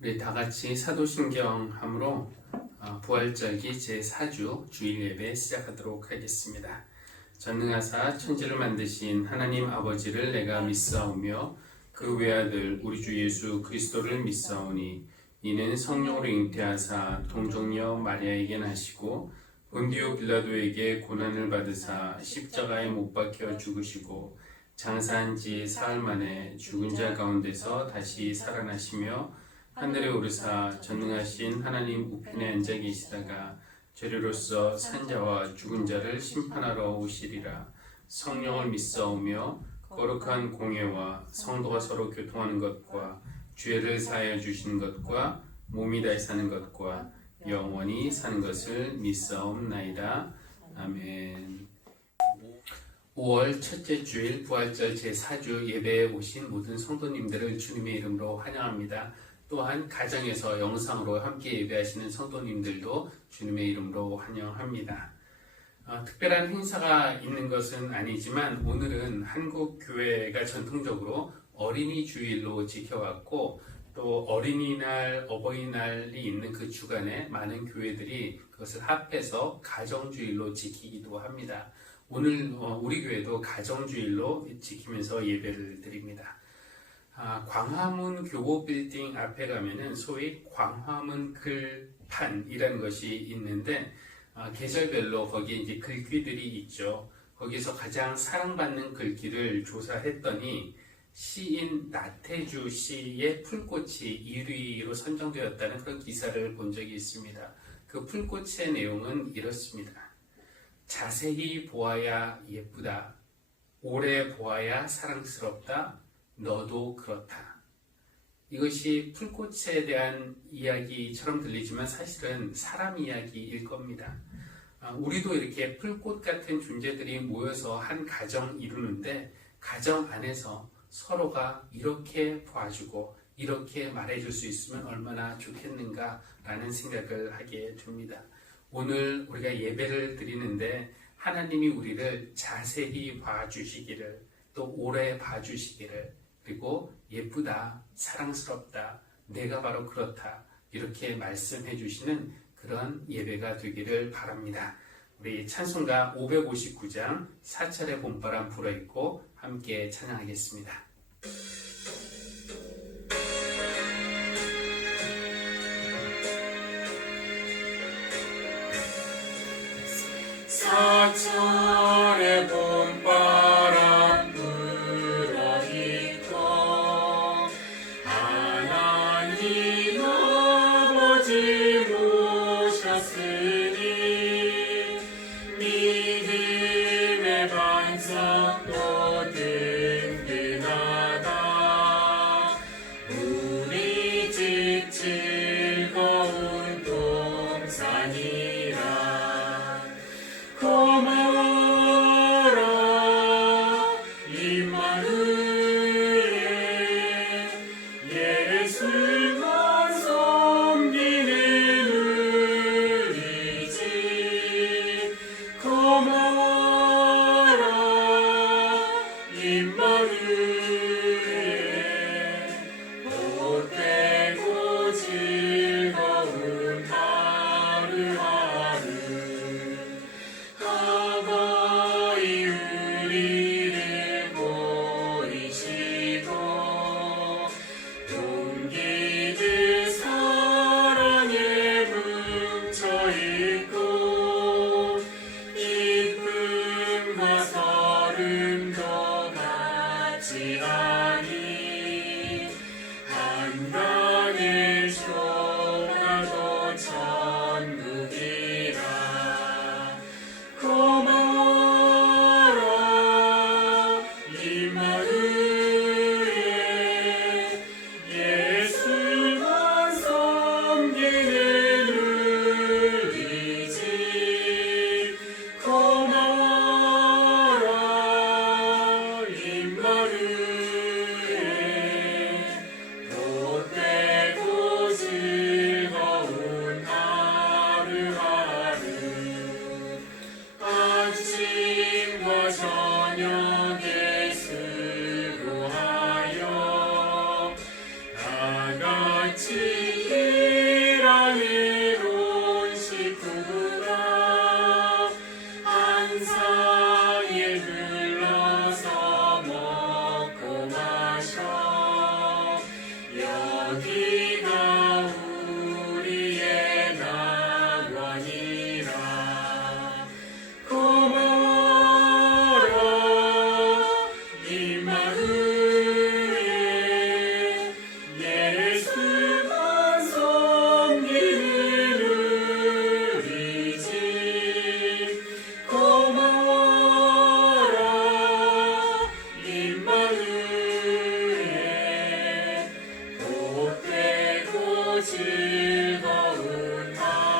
우리 다 같이 사도신경함으로 부활절기 제4주 주일 예배 시작하도록 하겠습니다. 전능하사 천지를 만드신 하나님 아버지를 내가 믿사오며 그 외아들 우리 주 예수 그리스도를 믿사오니 이는 성령으로 잉태하사 동정녀 마리아에게 나시고 본디오 빌라도에게 고난을 받으사 십자가에 못 박혀 죽으시고 장사한 지 사흘 만에 죽은 자 가운데서 다시 살아나시며 하늘에 오르사 전능하신 하나님 우편에 앉아 계시다가 죄류로서 산자와 죽은 자를 심판하러 오시리라. 성령을 믿사오며 거룩한 공예와 성도가 서로 교통하는 것과 죄를 사하여 주시는 것과 몸이 다시 사는 것과 영원히 사는 것을 믿사옵나이다. 아멘. 5월 첫째 주일 부활절 제4주 예배에 오신 모든 성도님들을 주님의 이름으로 환영합니다. 또한 가정에서 영상으로 함께 예배하시는 성도님들도 주님의 이름으로 환영합니다. 특별한 행사가 있는 것은 아니지만 오늘은 한국 교회가 전통적으로 어린이 주일로 지켜왔고 또 어린이날, 어버이날이 있는 그 주간에 많은 교회들이 그것을 합해서 가정주일로 지키기도 합니다. 오늘 우리 교회도 가정주일로 지키면서 예배를 드립니다. 광화문 교보 빌딩 앞에 가면은 소위 광화문 글판이라는 것이 있는데 계절별로 거기에 이제 글귀들이 있죠. 거기서 가장 사랑받는 글귀를 조사했더니 시인 나태주 씨의 풀꽃이 1위로 선정되었다는 그런 기사를 본 적이 있습니다. 그 풀꽃의 내용은 이렇습니다. 자세히 보아야 예쁘다. 오래 보아야 사랑스럽다. 너도 그렇다. 이것이 풀꽃에 대한 이야기처럼 들리지만 사실은 사람 이야기일 겁니다. 우리도 이렇게 풀꽃 같은 존재들이 모여서 한 가정 이루는데 가정 안에서 서로가 이렇게 봐주고 이렇게 말해줄 수 있으면 얼마나 좋겠는가라는 생각을 하게 됩니다. 오늘 우리가 예배를 드리는데 하나님이 우리를 자세히 봐주시기를 또 오래 봐주시기를 그리고 예쁘다, 사랑스럽다, 내가 바로 그렇다 이렇게 말씀해 주시는 그런 예배가 되기를 바랍니다. 우리 찬송가 559장 사찰의 봄바람 불어있고 함께 찬양하겠습니다. 사찰의 봄바람 불어있고 하나님 아버지 모셨으니 믿음의 반석도 든든하다. 우리 집 즐거운 동산이라 고마워 여기가 우리의 낙원이라 고마워라 임마누엘 예수만 섬기는 우리 집 고마워라 임마누엘 복되고 즐거운 하루하루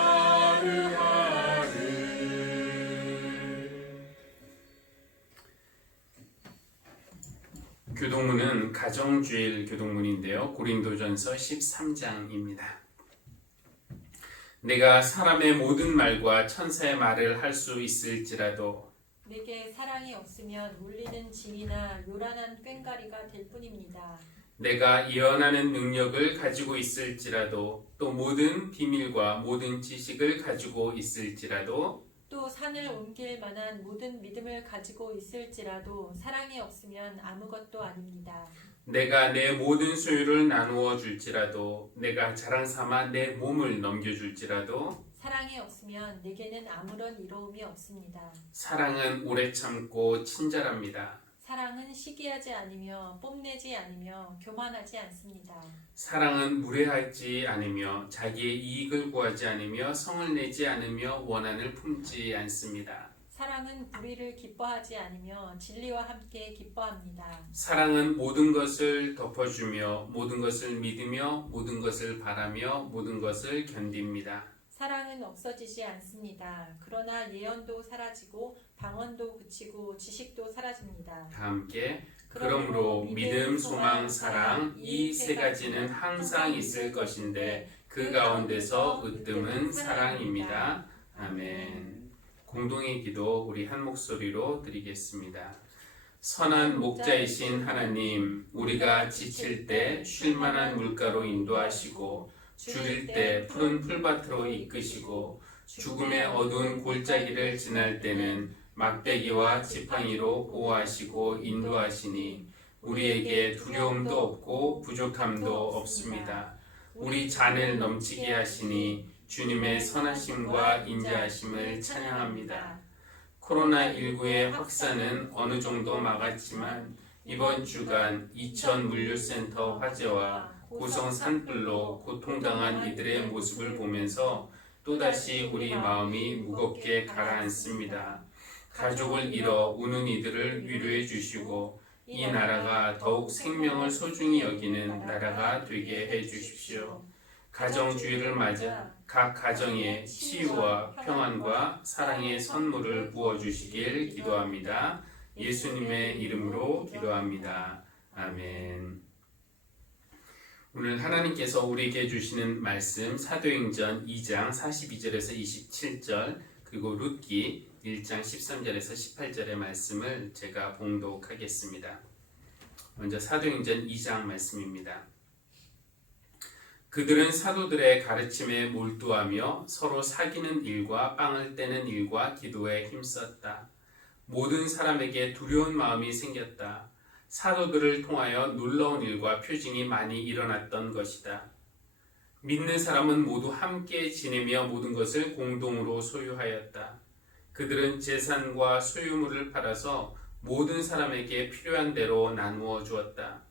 교동문은 가정주일 교동문인데요. 고린도전서 13장입니다. 내가 사람의 모든 말과 천사의 말을 할 수 있을지라도 내게 사랑이 없으면 울리는 징이나 요란한 꽹과리가 될 뿐입니다. 내가 예언하는 능력을 가지고 있을지라도 또 모든 비밀과 모든 지식을 가지고 있을지라도 또 산을 옮길 만한 모든 믿음을 가지고 있을지라도 사랑이 없으면 아무것도 아닙니다. 내가 내 모든 소유를 나누어 줄지라도 내가 자랑 삼아 내 몸을 넘겨줄지라도 사랑이 없으면 내게는 아무런 이로움이 없습니다. 사랑은 오래 참고 친절합니다. 사랑은 시기하지 않으며 뽐내지 않으며 교만하지 않습니다. 사랑은 무례하지 않으며 자기의 이익을 구하지 않으며 성을 내지 않으며 원한을 품지 않습니다. 사랑은 불의를 기뻐하지 않으며 진리와 함께 기뻐합니다. 사랑은 모든 것을 덮어주며 모든 것을 믿으며 모든 것을 바라며 모든 것을 견딥니다. 사랑은 없어지지 않습니다. 그러나 예언도 사라지고 방언도 그치고 지식도 사라집니다. 다 함께 그러므로 믿음, 소망, 사랑 이 세 가지는 항상 있을 것인데 그 가운데서 으뜸은 사랑입니다. 아멘. 공동의 기도 우리 한 목소리로 드리겠습니다. 선한 목자이신 하나님, 우리가 지칠 때 쉴 만한 물가로 인도하시고 줄일 때 푸른 풀밭으로 이끄시고 죽음의 어두운 골짜기를 지날 때는 막대기와 지팡이로 보호하시고 인도하시니 우리에게 두려움도 없고 부족함도 없습니다. 우리 잔을 넘치게 하시니 주님의 선하심과 인자하심을 찬양합니다. 코로나19의 확산은 어느 정도 막았지만 이번 주간 이천 물류센터 화재와 고성 산불로 고통당한 이들의 모습을 보면서 또다시 우리 마음이 무겁게 가라앉습니다. 가족을 잃어 우는 이들을 위로해 주시고 이 나라가 더욱 생명을 소중히 여기는 나라가 되게 해 주십시오. 가정주의를 맞아 각 가정에 치유와 평안과 사랑의 선물을 부어주시길 기도합니다. 예수님의 이름으로 기도합니다. 아멘. 오늘 하나님께서 우리에게 주시는 말씀 사도행전 2장 42절에서 27절 그리고 룻기 1장 13절에서 18절의 말씀을 제가 봉독하겠습니다. 먼저 사도행전 2장 말씀입니다. 그들은 사도들의 가르침에 몰두하며 서로 사귀는 일과 빵을 떼는 일과 기도에 힘썼다. 모든 사람에게 두려운 마음이 생겼다. 사도들을 통하여 놀라운 일과 표징이 많이 일어났던 것이다. 믿는 사람은 모두 함께 지내며 모든 것을 공동으로 소유하였다. 그들은 재산과 소유물을 팔아서 모든 사람에게 필요한 대로 나누어 주었다.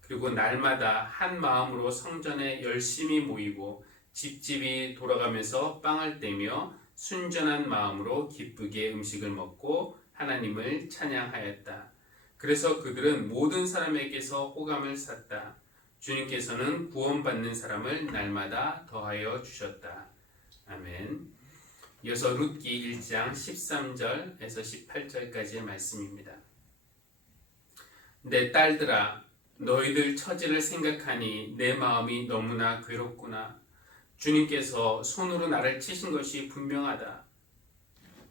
그리고 날마다 한 마음으로 성전에 열심히 모이고 집집이 돌아가면서 빵을 떼며 순전한 마음으로 기쁘게 음식을 먹고 하나님을 찬양하였다. 그래서 그들은 모든 사람에게서 호감을 샀다. 주님께서는 구원받는 사람을 날마다 더하여 주셨다. 아멘. 이어서 룻기 1장 13절에서 18절까지의 말씀입니다. 내 딸들아, 너희들 처지를 생각하니 내 마음이 너무나 괴롭구나. 주님께서 손으로 나를 치신 것이 분명하다.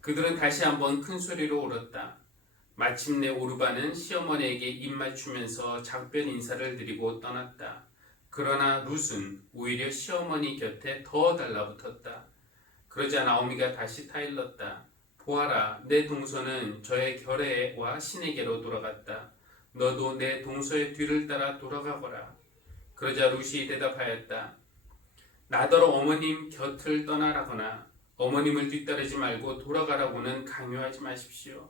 그들은 다시 한번 큰 소리로 울었다. 마침내 오르바는 시어머니에게 입맞추면서 작별 인사를 드리고 떠났다. 그러나 룻은 오히려 시어머니 곁에 더 달라붙었다. 그러자 나오미가 다시 타일렀다. 보아라, 내 동서는 저의 결혜와 신에게로 돌아갔다. 너도 내 동서의 뒤를 따라 돌아가거라. 그러자 룻이 대답하였다. 나더러 어머님 곁을 떠나라거나 어머님을 뒤따르지 말고 돌아가라고는 강요하지 마십시오.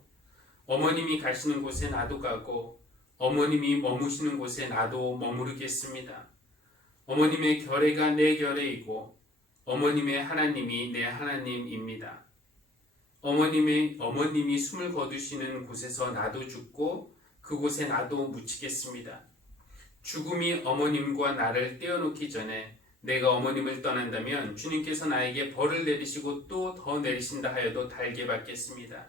어머님이 가시는 곳에 나도 가고 어머님이 머무시는 곳에 나도 머무르겠습니다. 어머님의 결례가 내 결례이고 어머님의 하나님이 내 하나님입니다. 어머님이 숨을 거두시는 곳에서 나도 죽고 그곳에 나도 묻히겠습니다. 죽음이 어머님과 나를 떼어놓기 전에 내가 어머님을 떠난다면 주님께서 나에게 벌을 내리시고 또 더 내리신다 하여도 달게 받겠습니다.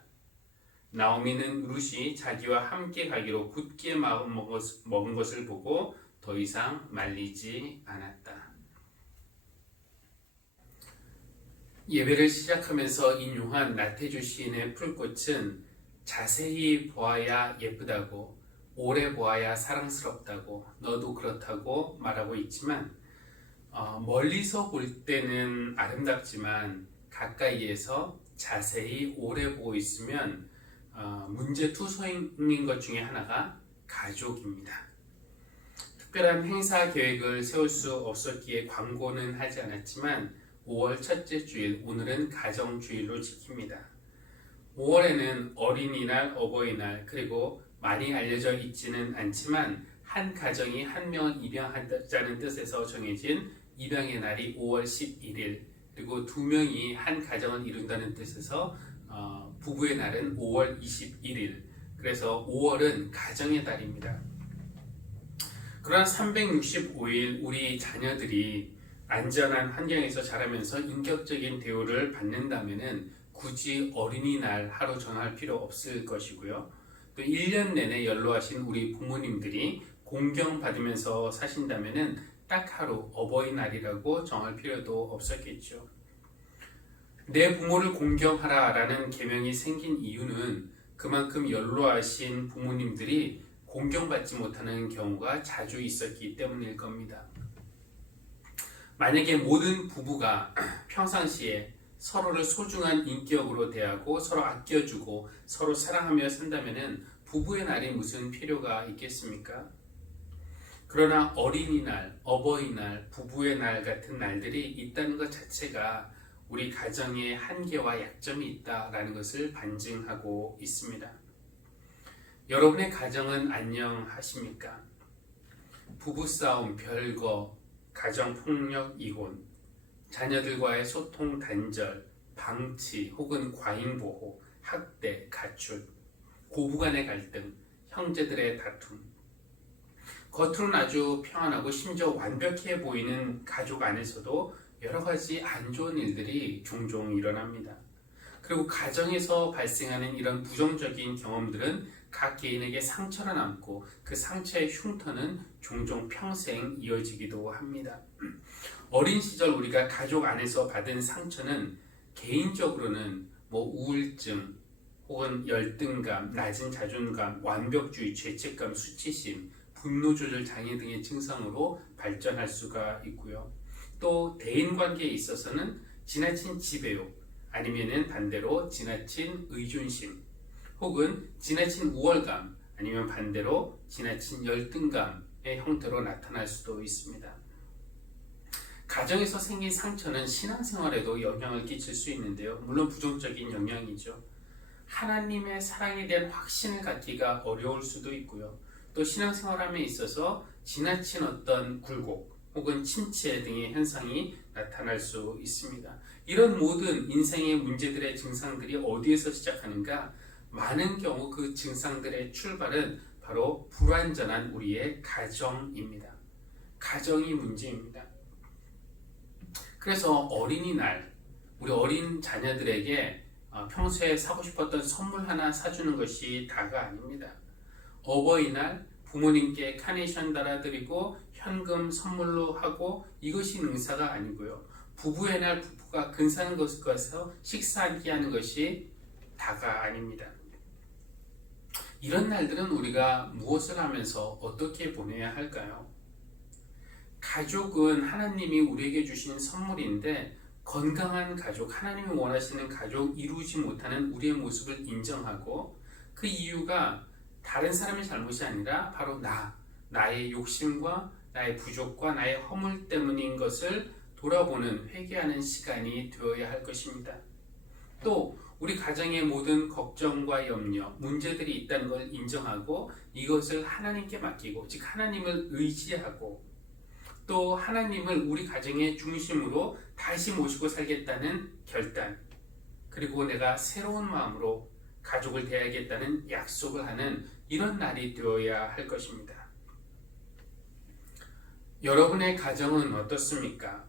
나오미는 룻이 자기와 함께 가기로 굳게 마음 먹은 것을 보고 더 이상 말리지 않았다. 예배를 시작하면서 인용한 나태주 시인의 풀꽃은 자세히 보아야 예쁘다고, 오래 보아야 사랑스럽다고, 너도 그렇다고 말하고 있지만 멀리서 볼 때는 아름답지만 가까이에서 자세히 오래 보고 있으면 문제투성인 것 중에 하나가 가족입니다. 특별한 행사 계획을 세울 수 없었기에 광고는 하지 않았지만 5월 첫째 주일, 오늘은 가정주일로 지킵니다. 5월에는 어린이날, 어버이날, 그리고 많이 알려져 있지는 않지만 한 가정이 한 명을 입양하자는 뜻에서 정해진 입양의 날이 5월 11일, 그리고 두 명이 한 가정을 이룬다는 뜻에서 부부의 날은 5월 21일, 그래서 5월은 가정의 달입니다. 그러나 365일 우리 자녀들이 안전한 환경에서 자라면서 인격적인 대우를 받는다면 굳이 어린이날 하루 정할 필요 없을 것이고요. 또 1년 내내 연로하신 우리 부모님들이 공경받으면서 사신다면 딱 하루 어버이날이라고 정할 필요도 없었겠죠. 내 부모를 공경하라 라는 계명이 생긴 이유는 그만큼 연로하신 부모님들이 공경받지 못하는 경우가 자주 있었기 때문일 겁니다. 만약에 모든 부부가 평상시에 서로를 소중한 인격으로 대하고 서로 아껴주고 서로 사랑하며 산다면 부부의 날이 무슨 필요가 있겠습니까? 그러나 어린이날, 어버이날, 부부의 날 같은 날들이 있다는 것 자체가 우리 가정에 한계와 약점이 있다라는 것을 반증하고 있습니다. 여러분의 가정은 안녕하십니까? 부부싸움, 별거, 가정폭력, 이혼, 자녀들과의 소통 단절, 방치 혹은 과잉보호, 학대, 가출, 고부간의 갈등, 형제들의 다툼, 겉으로는 아주 평안하고 심지어 완벽해 보이는 가족 안에서도 여러 가지 안 좋은 일들이 종종 일어납니다. 그리고 가정에서 발생하는 이런 부정적인 경험들은 각 개인에게 상처로 남고 그 상처의 흉터는 종종 평생 이어지기도 합니다. 어린 시절 우리가 가족 안에서 받은 상처는 개인적으로는 우울증 혹은 열등감, 낮은 자존감, 완벽주의, 죄책감, 수치심, 분노조절 장애 등의 증상으로 발전할 수가 있고요. 또 대인관계에 있어서는 지나친 지배욕, 아니면은 반대로 지나친 의존심, 혹은 지나친 우월감, 아니면 반대로 지나친 열등감의 형태로 나타날 수도 있습니다. 가정에서 생긴 상처는 신앙생활에도 영향을 끼칠 수 있는데요. 물론 부정적인 영향이죠. 하나님의 사랑에 대한 확신을 갖기가 어려울 수도 있고요. 또 신앙생활함에 있어서 지나친 어떤 굴곡 혹은 침체 등의 현상이 나타날 수 있습니다. 이런 모든 인생의 문제들의 증상들이 어디에서 시작하는가? 많은 경우 그 증상들의 출발은 바로 불완전한 우리의 가정입니다. 가정이 문제입니다. 그래서 어린이날, 우리 어린 자녀들에게 평소에 사고 싶었던 선물 하나 사주는 것이 다가 아닙니다. 어버이날 부모님께 카네이션 달아드리고 현금 선물로 하고 이것이 능사가 아니고요. 부부의 날 부부가 근사한 곳에 가서 식사 함께 하는 것이 다가 아닙니다. 이런 날들은 우리가 무엇을 하면서 어떻게 보내야 할까요? 가족은 하나님이 우리에게 주신 선물인데 건강한 가족, 하나님이 원하시는 가족, 이루지 못하는 우리의 모습을 인정하고 그 이유가 다른 사람의 잘못이 아니라 바로 나의 욕심과 나의 부족과 나의 허물 때문인 것을 돌아보는 회개하는 시간이 되어야 할 것입니다. 또 우리 가정의 모든 걱정과 염려, 문제들이 있다는 걸 인정하고 이것을 하나님께 맡기고, 즉 하나님을 의지하고, 또 하나님을 우리 가정의 중심으로 다시 모시고 살겠다는 결단, 그리고 내가 새로운 마음으로 가족을 대하겠다는 약속을 하는 이런 날이 되어야 할 것입니다. 여러분의 가정은 어떻습니까?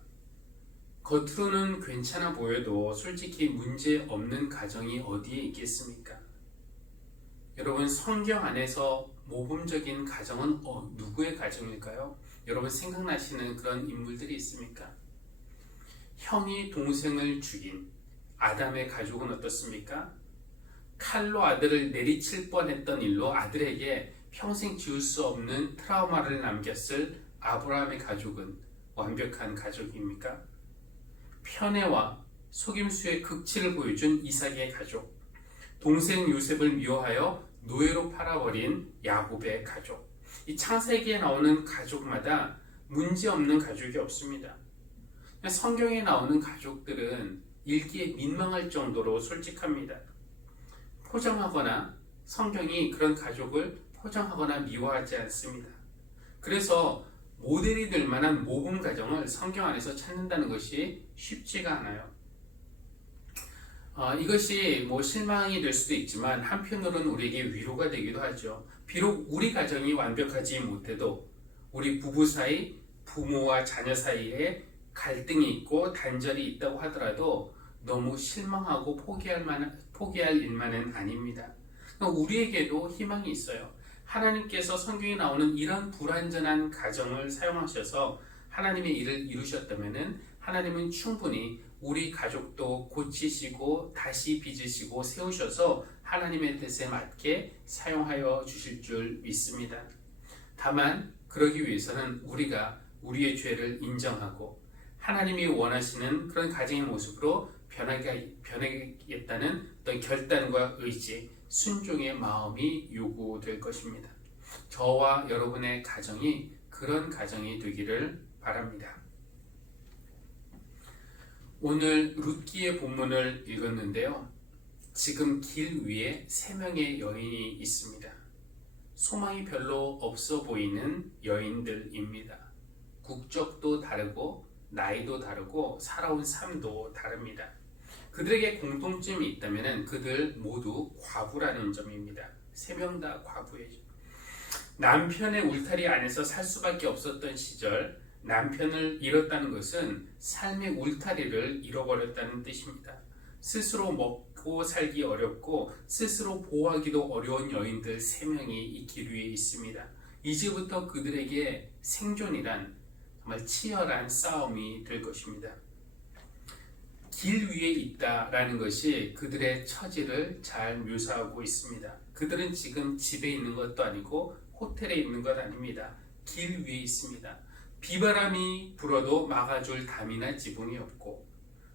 겉으로는 괜찮아 보여도 솔직히 문제 없는 가정이 어디에 있겠습니까? 여러분, 성경 안에서 모범적인 가정은 누구의 가정일까요? 여러분 생각나시는 그런 인물들이 있습니까? 형이 동생을 죽인 아담의 가족은 어떻습니까? 칼로 아들을 내리칠 뻔했던 일로 아들에게 평생 지울 수 없는 트라우마를 남겼을 아브라함의 가족은 완벽한 가족입니까? 편애와 속임수의 극치를 보여준 이삭의 가족, 동생 요셉을 미워하여 노예로 팔아버린 야곱의 가족, 이 창세기에 나오는 가족마다 문제없는 가족이 없습니다. 성경에 나오는 가족들은 읽기에 민망할 정도로 솔직합니다. 포장하거나 성경이 그런 가족을 포장하거나 미워하지 않습니다. 그래서 모델이 될 만한 모범 가정을 성경 안에서 찾는다는 것이 쉽지가 않아요. 이것이 실망이 될 수도 있지만 한편으로는 우리에게 위로가 되기도 하죠. 비록 우리 가정이 완벽하지 못해도 우리 부부 사이, 부모와 자녀 사이에 갈등이 있고 단절이 있다고 하더라도 너무 실망하고 포기할 일만은 아닙니다. 우리에게도 희망이 있어요. 하나님께서 성경에 나오는 이런 불완전한 가정을 사용하셔서 하나님의 일을 이루셨다면 하나님은 충분히 우리 가족도 고치시고 다시 빚으시고 세우셔서 하나님의 뜻에 맞게 사용하여 주실 줄 믿습니다. 다만 그러기 위해서는 우리가 우리의 죄를 인정하고 하나님이 원하시는 그런 가정의 모습으로 변하겠다는 어떤 결단과 의지, 순종의 마음이 요구될 것입니다. 저와 여러분의 가정이 그런 가정이 되기를 바랍니다. 오늘 룻기의 본문을 읽었는데요. 지금 길 위에 3명의 여인이 있습니다. 소망이 별로 없어 보이는 여인들입니다. 국적도 다르고 나이도 다르고 살아온 삶도 다릅니다. 그들에게 공통점이 있다면 그들 모두 과부라는 점입니다. 3명 다 과부예요. 남편의 울타리 안에서 살 수밖에 없었던 시절, 남편을 잃었다는 것은 삶의 울타리를 잃어버렸다는 뜻입니다. 스스로 먹고 살기 어렵고 스스로 보호하기도 어려운 여인들 3명이 이 길 위에 있습니다. 이제부터 그들에게 생존이란 정말 치열한 싸움이 될 것입니다. 길 위에 있다라는 것이 그들의 처지를 잘 묘사하고 있습니다. 그들은 지금 집에 있는 것도 아니고 호텔에 있는 것 아닙니다. 길 위에 있습니다. 비바람이 불어도 막아줄 담이나 지붕이 없고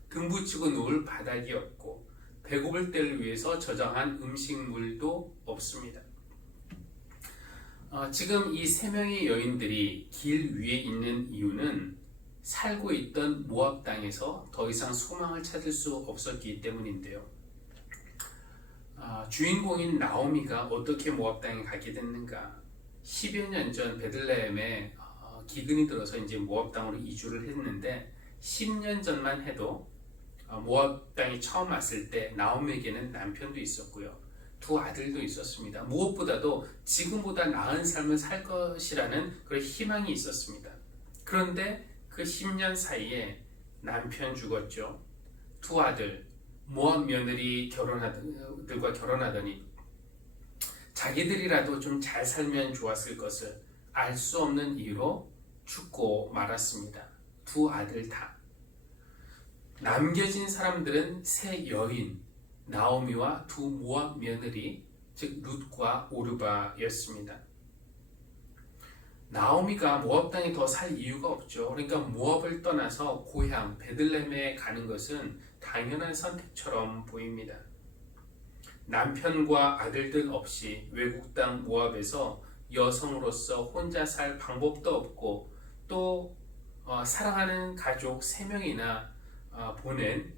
등 붙이고 누울 바닥이 없고 배고플 때를 위해서 저장한 음식물도 없습니다. 지금 이 3명의 여인들이 길 위에 있는 이유는 살고 있던 모압 땅에서 더 이상 소망을 찾을 수 없었기 때문인데요. 주인공인 나오미가 어떻게 모압 땅에 가게 됐는가? 10여 년 전 베들레헴에 기근이 들어서 이제 모압 땅으로 이주를 했는데 10년 전만 해도 모압 땅이 처음 왔을 때 나오미에게는 남편도 있었고요. 2 아들도 있었습니다. 무엇보다도 지금보다 나은 삶을 살 것이라는 그런 희망이 있었습니다. 그런데 그 10년 사이에 남편 죽었죠. 2 아들, 모압 며느리들과 결혼하더니 자기들이라도 좀 잘 살면 좋았을 것을 알 수 없는 이유로 죽고 말았습니다. 2 아들 다. 남겨진 사람들은 3 여인, 나오미와 2 모압 며느리, 즉 룻과 오르바였습니다. 나오미가 모압 땅에 더 살 이유가 없죠. 그러니까 모압을 떠나서 고향 베들레헴에 가는 것은 당연한 선택처럼 보입니다. 남편과 아들들 없이 외국 땅 모압에서 여성으로서 혼자 살 방법도 없고 또 사랑하는 가족 3명이나 보낸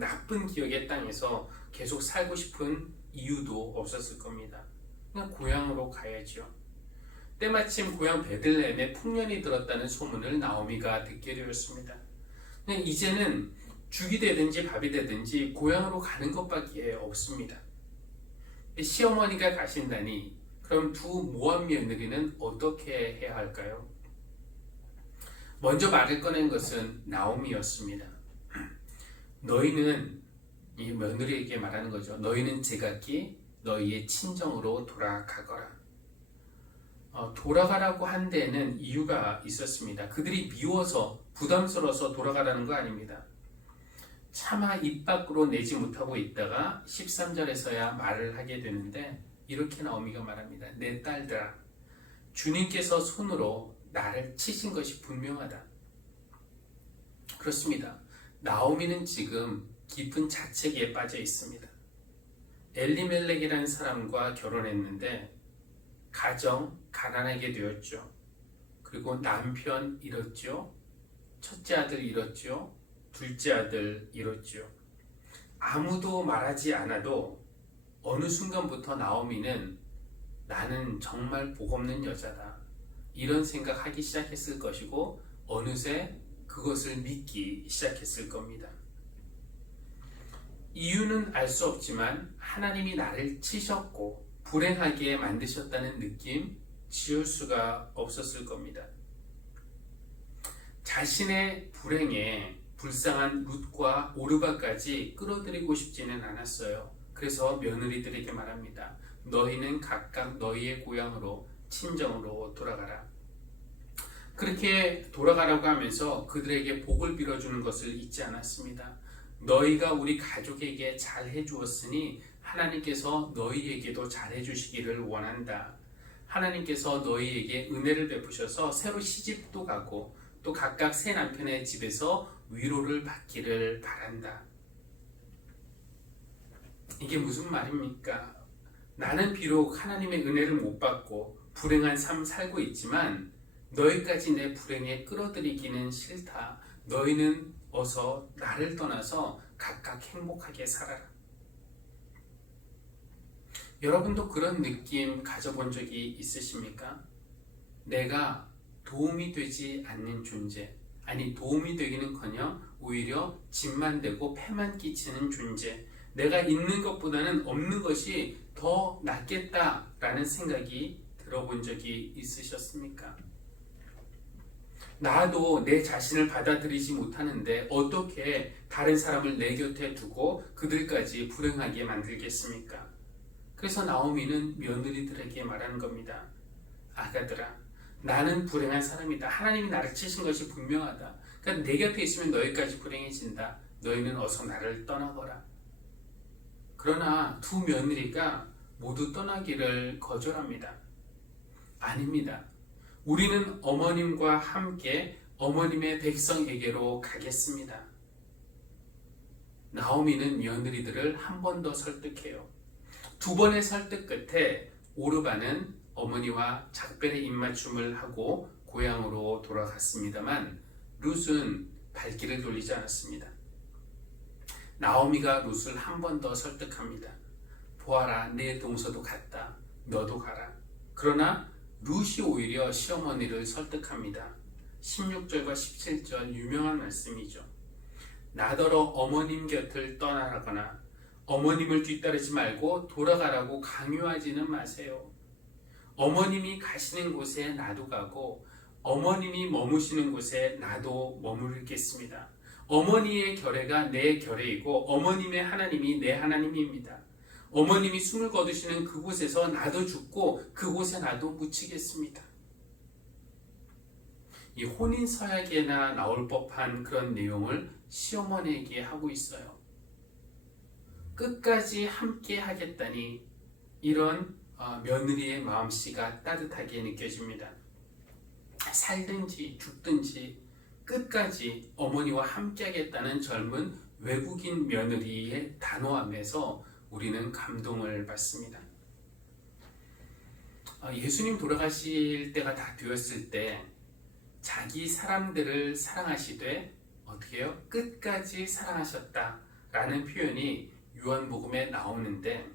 나쁜 기억의 땅에서 계속 살고 싶은 이유도 없었을 겁니다. 그냥 고향으로 가야죠. 때마침 고향 베들레헴에 풍년이 들었다는 소문을 나오미가 듣게 되었습니다. 그냥 이제는 죽이 되든지 밥이 되든지 고향으로 가는 것밖에 없습니다. 시어머니가 가신다니 그럼 두 모압 며느리는 어떻게 해야 할까요? 먼저 말을 꺼낸 것은 나오미였습니다. 너희는, 이 며느리에게 말하는 거죠. 너희는 제각기 너희의 친정으로 돌아가거라. 돌아가라고 한 데에는 이유가 있었습니다. 그들이 미워서 부담스러워서 돌아가라는 거 아닙니다. 차마 입 밖으로 내지 못하고 있다가 13절에서야 말을 하게 되는데 이렇게 나오미가 말합니다. 내 딸들아, 주님께서 손으로 나를 치신 것이 분명하다. 그렇습니다. 나오미는 지금 깊은 자책에 빠져 있습니다. 엘리멜렉이라는 사람과 결혼했는데 가정 가난하게 되었죠. 그리고 남편 잃었죠. 첫째 아들 잃었죠. 둘째 아들 잃었죠. 아무도 말하지 않아도 어느 순간부터 나오미는 나는 정말 복없는 여자다, 이런 생각하기 시작했을 것이고 어느새 그것을 믿기 시작했을 겁니다. 이유는 알 수 없지만 하나님이 나를 치셨고 불행하게 만드셨다는 느낌 지울 수가 없었을 겁니다. 자신의 불행에 불쌍한 룻과 오르바까지 끌어들이고 싶지는 않았어요. 그래서 며느리들에게 말합니다. 너희는 각각 너희의 고향으로 친정으로 돌아가라. 그렇게 돌아가라고 하면서 그들에게 복을 빌어주는 것을 잊지 않았습니다. 너희가 우리 가족에게 잘 해주었으니 하나님께서 너희에게도 잘 해주시기를 원한다. 하나님께서 너희에게 은혜를 베푸셔서 새로 시집도 가고 또 각각 새 남편의 집에서 위로를 받기를 바란다. 이게 무슨 말입니까? 나는 비록 하나님의 은혜를 못 받고 불행한 삶 살고 있지만 너희까지 내 불행에 끌어들이기는 싫다. 너희는 어서 나를 떠나서 각각 행복하게 살아라. 여러분도 그런 느낌 가져본 적이 있으십니까? 내가 도움이 되지 않는 존재, 아니 도움이 되기는커녕 오히려 짐만 되고 폐만 끼치는 존재, 내가 있는 것보다는 없는 것이 더 낫겠다라는 생각이 들어본 적이 있으셨습니까? 나도 내 자신을 받아들이지 못하는데 어떻게 다른 사람을 내 곁에 두고 그들까지 불행하게 만들겠습니까? 그래서 나오미는 며느리들에게 말하는 겁니다. 아가들아, 나는 불행한 사람이다. 하나님이 나를 치신 것이 분명하다. 그러니까 내 곁에 있으면 너희까지 불행해진다. 너희는 어서 나를 떠나거라. 그러나 두 며느리가 모두 떠나기를 거절합니다. 아닙니다. 우리는 어머님과 함께 어머님의 백성에게로 가겠습니다. 나오미는 며느리들을 한 번 더 설득해요. 두 번의 설득 끝에 오르바는 어머니와 작별의 입맞춤을 하고 고향으로 돌아갔습니다만 룻은 발길을 돌리지 않았습니다. 나오미가 룻을 한 번 더 설득합니다. 보아라, 내 동서도 갔다. 너도 가라. 그러나 룻이 오히려 시어머니를 설득합니다. 16절과 17절 유명한 말씀이죠. 나더러 어머님 곁을 떠나거나 어머님을 뒤따르지 말고 돌아가라고 강요하지는 마세요. 어머님이 가시는 곳에 나도 가고 어머님이 머무시는 곳에 나도 머무르겠습니다. 어머니의 결례가 내 결례이고 어머님의 하나님이 내 하나님입니다. 어머님이 숨을 거두시는 그곳에서 나도 죽고 그곳에 나도 묻히겠습니다. 이 혼인 서약에나 나올 법한 그런 내용을 시어머니에게 하고 있어요. 끝까지 함께 하겠다니 이런 며느리의 마음씨가 따뜻하게 느껴집니다. 살든지 죽든지 끝까지 어머니와 함께 하겠다는 젊은 외국인 며느리의 단호함에서 우리는 감동을 받습니다. 예수님 돌아가실 때가 다 되었을 때 자기 사람들을 사랑하시되 어떻게 해요? 끝까지 사랑하셨다라는 표현이 요한복음에 나오는데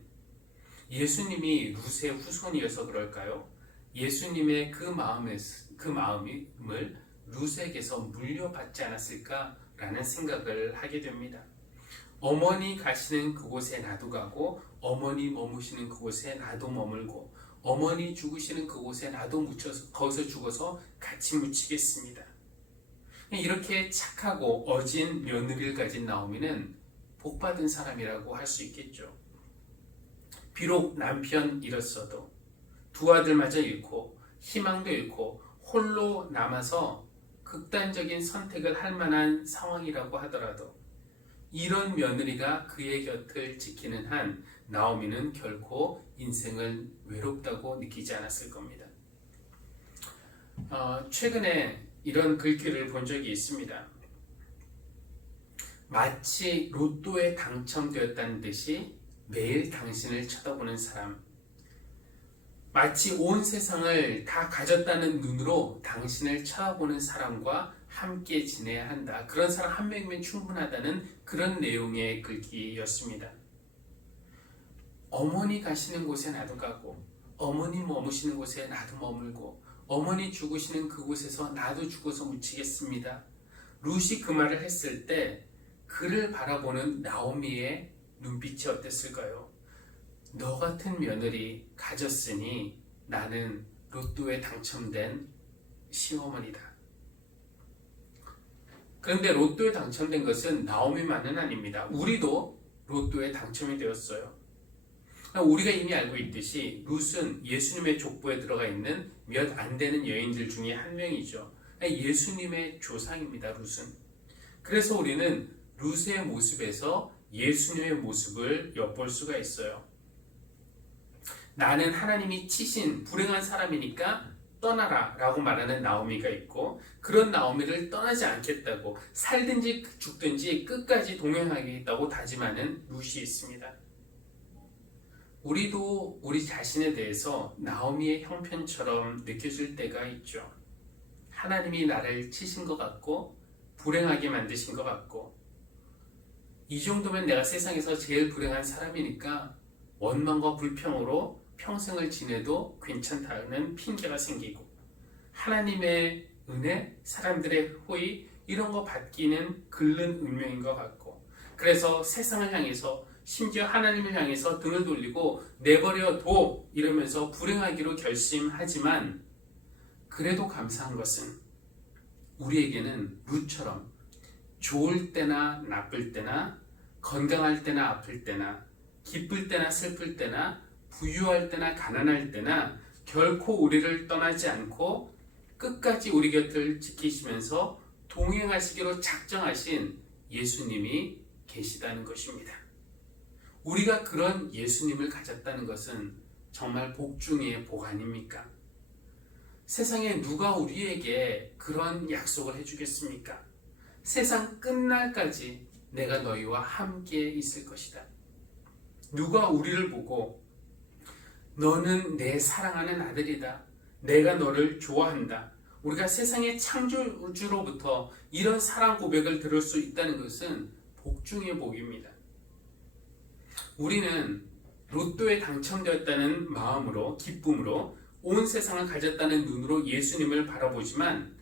예수님이 룻의 후손이어서 그럴까요? 예수님의 그 마음을 룻에게서 물려받지 않았을까라는 생각을 하게 됩니다. 어머니 가시는 그곳에 나도 가고 어머니 머무시는 그곳에 나도 머물고 어머니 죽으시는 그곳에 나도 묻혀서 거기서 죽어서 같이 묻히겠습니다. 이렇게 착하고 어진 며느리를 가진 나오미는 복받은 사람이라고 할 수 있겠죠. 비록 남편 잃었어도 두 아들마저 잃고 희망도 잃고 홀로 남아서 극단적인 선택을 할 만한 상황이라고 하더라도 이런 며느리가 그의 곁을 지키는 한 나오미는 결코 인생을 외롭다고 느끼지 않았을 겁니다. 최근에 이런 글귀를 본 적이 있습니다. 마치 로또에 당첨되었다는 듯이 매일 당신을 쳐다보는 사람, 마치 온 세상을 다 가졌다는 눈으로 당신을 쳐다보는 사람과 함께 지내야 한다. 그런 사람 한 명이면 충분하다는 그런 내용의 글귀였습니다. 어머니 가시는 곳에 나도 가고 어머니 머무시는 곳에 나도 머물고 어머니 죽으시는 그곳에서 나도 죽어서 묻히겠습니다. 룻이 그 말을 했을 때 그를 바라보는 나오미의 눈빛이 어땠을까요? 너 같은 며느리 가졌으니 나는 로또에 당첨된 시어머니다. 그런데 로또에 당첨된 것은 나오미만은 아닙니다. 우리도 로또에 당첨이 되었어요. 우리가 이미 알고 있듯이 룻은 예수님의 족보에 들어가 있는 몇 안 되는 여인들 중에 한 명이죠. 예수님의 조상입니다. 룻은. 그래서 우리는 룻의 모습에서 예수님의 모습을 엿볼 수가 있어요. 나는 하나님이 치신 불행한 사람이니까 떠나라 라고 말하는 나오미가 있고, 그런 나오미를 떠나지 않겠다고 살든지 죽든지 끝까지 동행하겠다고 다짐하는 룻이 있습니다. 우리도 우리 자신에 대해서 나오미의 형편처럼 느껴질 때가 있죠. 하나님이 나를 치신 것 같고 불행하게 만드신 것 같고, 이 정도면 내가 세상에서 제일 불행한 사람이니까 원망과 불평으로 평생을 지내도 괜찮다는 핑계가 생기고, 하나님의 은혜, 사람들의 호의 이런 거 받기는 긁는 운명인 것 같고, 그래서 세상을 향해서 심지어 하나님을 향해서 등을 돌리고 내버려 둬 이러면서 불행하기로 결심하지만, 그래도 감사한 것은 우리에게는 룻처럼 좋을 때나 나쁠 때나 건강할 때나 아플 때나 기쁠 때나 슬플 때나 부유할 때나 가난할 때나 결코 우리를 떠나지 않고 끝까지 우리 곁을 지키시면서 동행하시기로 작정하신 예수님이 계시다는 것입니다. 우리가 그런 예수님을 가졌다는 것은 정말 복 중의 복 아닙니까? 세상에 누가 우리에게 그런 약속을 해주겠습니까? 세상 끝날까지 내가 너희와 함께 있을 것이다. 누가 우리를 보고 너는 내 사랑하는 아들이다, 내가 너를 좋아한다, 우리가 세상의 창조주로부터 이런 사랑 고백을 들을 수 있다는 것은 복 중의 복입니다. 우리는 로또에 당첨되었다는 마음으로, 기쁨으로 온 세상을 가졌다는 눈으로 예수님을 바라보지만,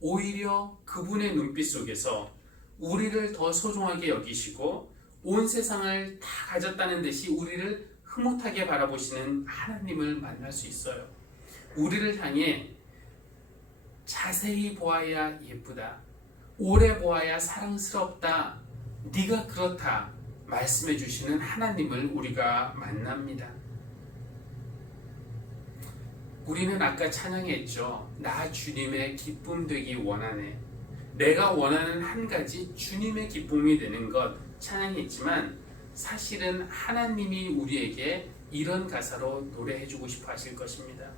오히려 그분의 눈빛 속에서 우리를 더 소중하게 여기시고 온 세상을 다 가졌다는 듯이 우리를 흐뭇하게 바라보시는 하나님을 만날 수 있어요. 우리를 향해 자세히 보아야 예쁘다, 오래 보아야 사랑스럽다, 네가 그렇다 말씀해 주시는 하나님을 우리가 만납니다. 우리는 아까 찬양했죠. 나 주님의 기쁨 되기 원하네. 내가 원하는 한 가지 주님의 기쁨이 되는 것 찬양했지만, 사실은 하나님이 우리에게 이런 가사로 노래해주고 싶어 하실 것입니다.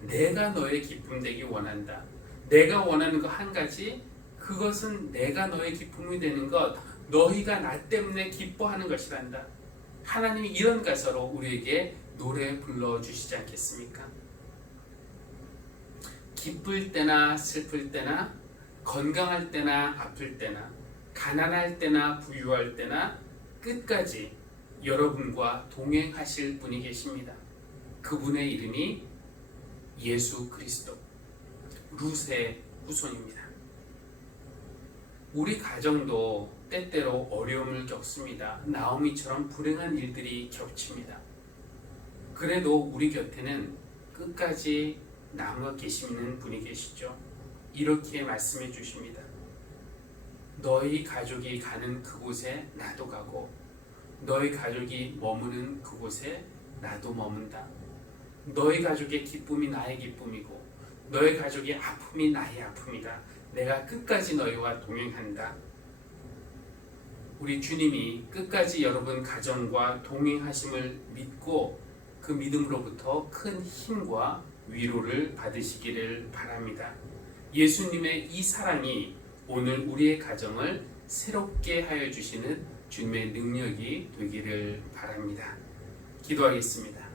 내가 너의 기쁨 되기 원한다. 내가 원하는 것 한 가지, 그것은 내가 너의 기쁨이 되는 것, 너희가 나 때문에 기뻐하는 것이란다. 하나님이 이런 가사로 우리에게 노래 불러주시지 않겠습니까? 기쁠 때나 슬플 때나 건강할 때나 아플 때나 가난할 때나 부유할 때나 끝까지 여러분과 동행하실 분이 계십니다. 그분의 이름이 예수 그리스도, 룻의 후손입니다. 우리 가정도 때때로 어려움을 겪습니다. 나오미처럼 불행한 일들이 겹칩니다. 그래도 우리 곁에는 끝까지 남아 계시는 분이 계시죠. 이렇게 말씀해 주십니다. 너희 가족이 가는 그곳에 나도 가고 너희 가족이 머무는 그곳에 나도 머문다. 너희 가족의 기쁨이 나의 기쁨이고 너희 가족의 아픔이 나의 아픔이다. 내가 끝까지 너희와 동행한다. 우리 주님이 끝까지 여러분 가정과 동행하심을 믿고 그 믿음으로부터 큰 힘과 위로를 받으시기를 바랍니다. 예수님의 이 사랑이 오늘 우리의 가정을 새롭게 하여 주시는 주님의 능력이 되기를 바랍니다. 기도하겠습니다.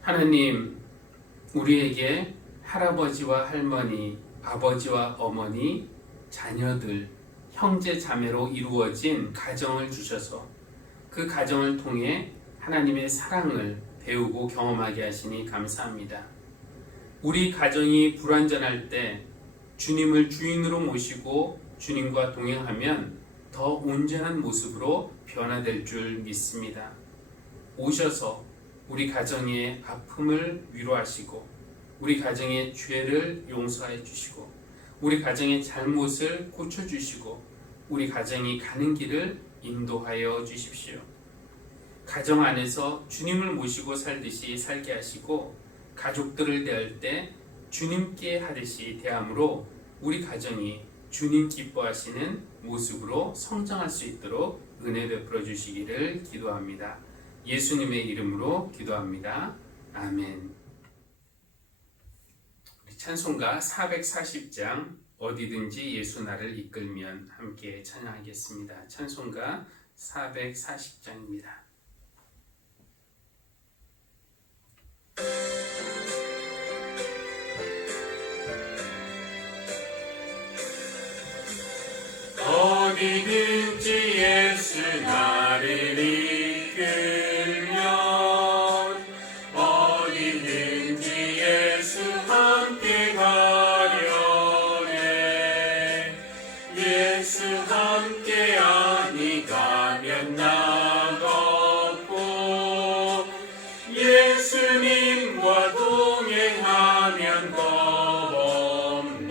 하나님, 우리에게 할아버지와 할머니, 아버지와 어머니, 자녀들, 형제 자매로 이루어진 가정을 주셔서 그 가정을 통해 하나님의 사랑을 배우고 경험하게 하시니 감사합니다. 우리 가정이 불완전할 때 주님을 주인으로 모시고 주님과 동행하면 더 온전한 모습으로 변화될 줄 믿습니다. 오셔서 우리 가정의 아픔을 위로하시고 우리 가정의 죄를 용서해 주시고 우리 가정의 잘못을 고쳐주시고 우리 가정이 가는 길을 인도하여 주십시오. 가정 안에서 주님을 모시고 살듯이 살게 하시고 가족들을 대할 때 주님께 하듯이 대함으로 우리 가정이 주님 기뻐하시는 모습으로 성장할 수 있도록 은혜 베풀어 주시기를 기도합니다. 예수님의 이름으로 기도합니다. 아멘. 우리 찬송가 440장 어디든지 예수 나를 이끌면 함께 찬양하겠습니다. 찬송가 440장입니다. 어디든지 예수 나를 이끌면 어디든지 예수 함께 가려네 예수 함께 아니 가면 나갑고 예수님과 동행하면 겁없네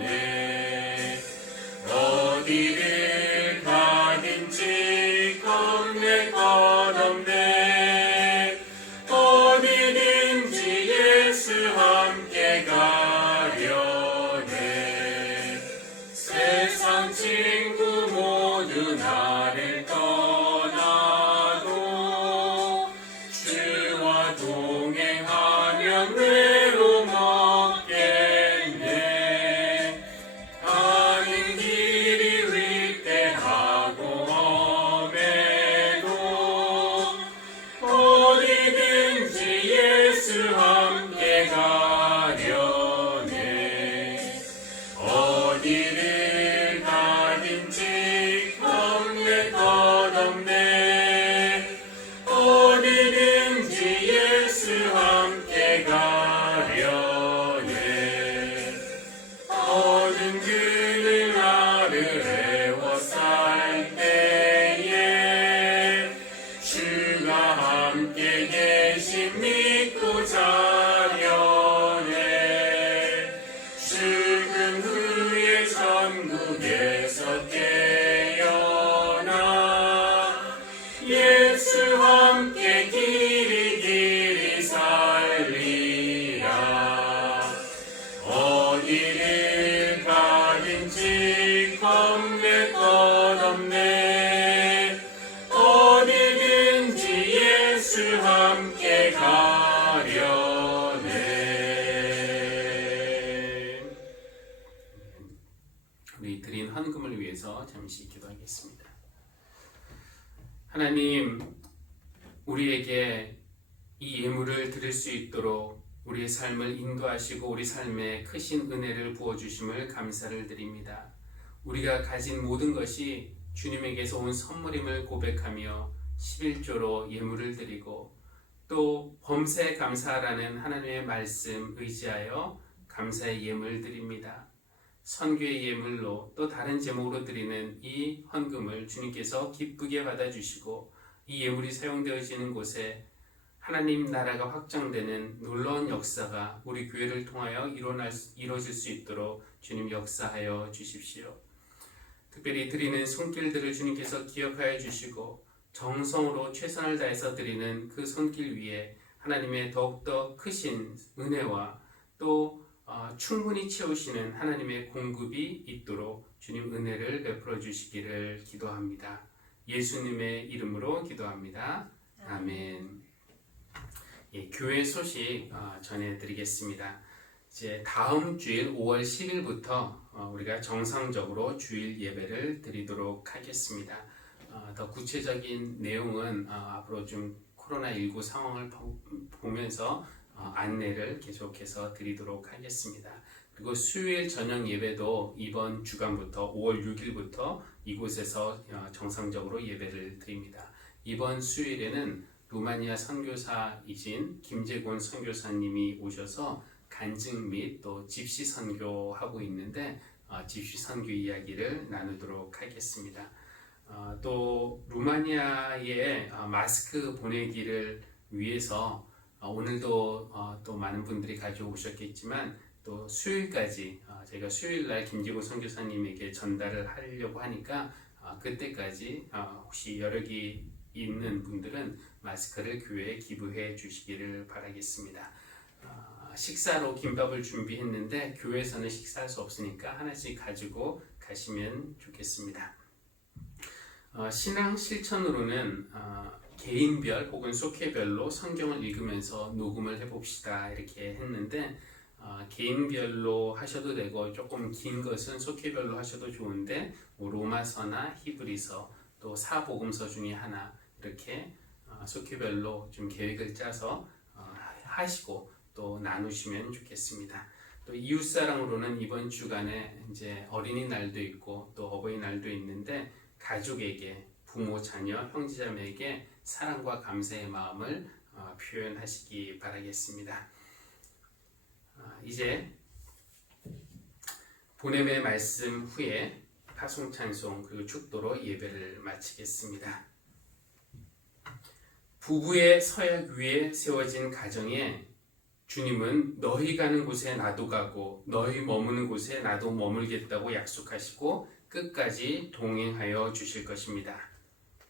어디를 가든지 겁낼 것 없네 어디든지 예수 함께 가려네 세상 친구 모두 나를 떠나도 주와 동행하면 외로움 없겠네 가는 길이 위태하고 험해도 어디든지 예수 함께 가려네 어디를 가든지 겁낼 것 없네 어디든지 예수 함께 가려네 어두운 그늘 나를 애워 살 때에 주가 함께 계신 믿고 자려네 죽은 후에 천국에서 깨어나 예수 함께 길이 살리라 어디를 가든지 겁낼 것 없네 어디든지 예수 함께 가려네 우리 드린 헌금을 위해서 잠시 기도하겠습니다. 하나님, 우리에게 이 예물을 드릴 수 있도록 우리의 삶을 인도하시고 우리 삶에 크신 은혜를 부어주심을 감사를 드립니다. 우리가 가진 모든 것이 주님에게서 온 선물임을 고백하며 11조로 예물을 드리고 또 범사에 감사하라는 하나님의 말씀 의지하여 감사의 예물 드립니다. 선교의 예물로 또 다른 제목으로 드리는 이 헌금을 주님께서 기쁘게 받아주시고 이 예물이 사용되어지는 곳에 하나님 나라가 확장되는 놀라운 역사가 우리 교회를 통하여 이루어질 수 있도록 주님 역사하여 주십시오. 특별히 드리는 손길들을 주님께서 기억하여 주시고 정성으로 최선을 다해서 드리는 그 손길 위에 하나님의 더욱더 크신 은혜와 또 충분히 채우시는 하나님의 공급이 있도록 주님 은혜를 베풀어 주시기를 기도합니다. 예수님의 이름으로 기도합니다. 아멘. 예, 교회 소식 전해드리겠습니다. 이제 다음 주일 5월 10일부터 우리가 정상적으로 주일 예배를 드리도록 하겠습니다. 더 구체적인 내용은 앞으로 좀 코로나19 상황을 보면서 안내를 계속해서 드리도록 하겠습니다. 그리고 수요일 저녁 예배도 이번 주간부터 5월 6일부터 이곳에서 정상적으로 예배를 드립니다. 이번 수요일에는 루마니아 선교사이신 김재곤 선교사님이 오셔서 간증 및 또 집시 선교하고 있는데 집시 선교 이야기를 나누도록 하겠습니다. 또 루마니아에 마스크 보내기를 위해서 오늘도 또 많은 분들이 가져오셨겠지만 또 수요일까지 제가 수요일날 김재곤 선교사님에게 전달을 하려고 하니까 그때까지 혹시 여력이 있는 분들은 마스크를 교회에 기부해 주시기를 바라겠습니다. 식사로 김밥을 준비했는데 교회에서는 식사할 수 없으니까 하나씩 가지고 가시면 좋겠습니다. 신앙 실천으로는 개인별 혹은 속회별로 성경을 읽으면서 녹음을 해봅시다 이렇게 했는데 개인별로 하셔도 되고 조금 긴 것은 속회별로 하셔도 좋은데 로마서나 히브리서 또 사복음서 중에 하나 이렇게 속회별로 좀 계획을 짜서 하시고 또 나누시면 좋겠습니다. 또 이웃사랑으로는 이번 주간에 이제 어린이날도 있고 또 어버이날도 있는데 가족에게 부모, 자녀, 형제자매에게 사랑과 감사의 마음을 표현하시기 바라겠습니다. 이제 보냄의 말씀 후에 파송찬송 그리고 축도로 예배를 마치겠습니다. 부부의 서약 위에 세워진 가정에 주님은 너희 가는 곳에 나도 가고 너희 머무는 곳에 나도 머물겠다고 약속하시고 끝까지 동행하여 주실 것입니다.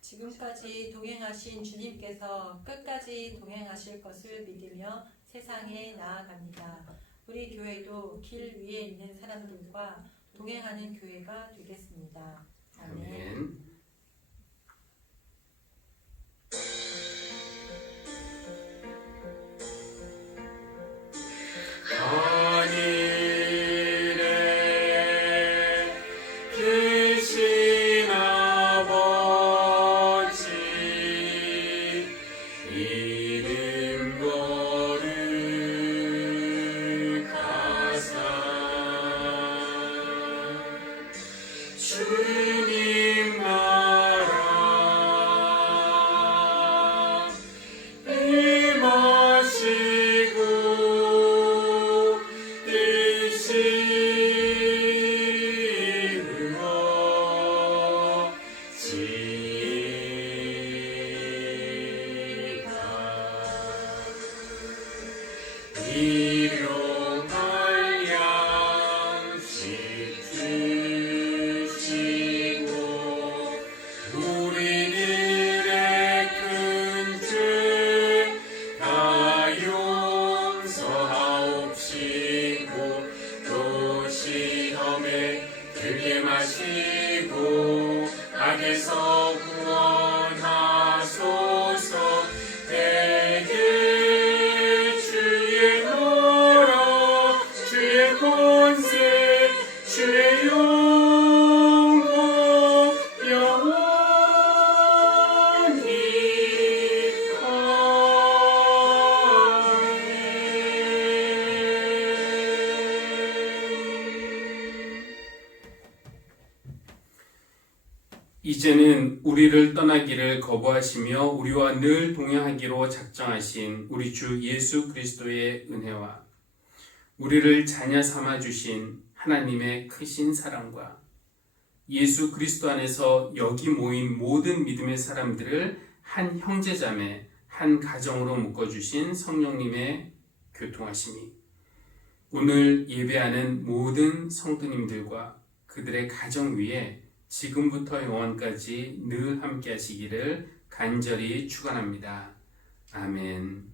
지금까지 동행하신 주님께서 끝까지 동행하실 것을 믿으며 세상에 나아갑니다. 우리 교회도 길 위에 있는 사람들과 동행하는 교회가 되겠습니다. 아멘. 아멘. 이제는 우리를 떠나기를 거부하시며 우리와 늘 동행하기로 작정하신 우리 주 예수 그리스도의 은혜와 우리를 자녀 삼아 주신 하나님의 크신 사랑과 예수 그리스도 안에서 여기 모인 모든 믿음의 사람들을 한 형제자매, 한 가정으로 묶어주신 성령님의 교통하심이 오늘 예배하는 모든 성도님들과 그들의 가정 위에 지금부터 영원까지 늘 함께 하시기를 간절히 축원합니다. 아멘.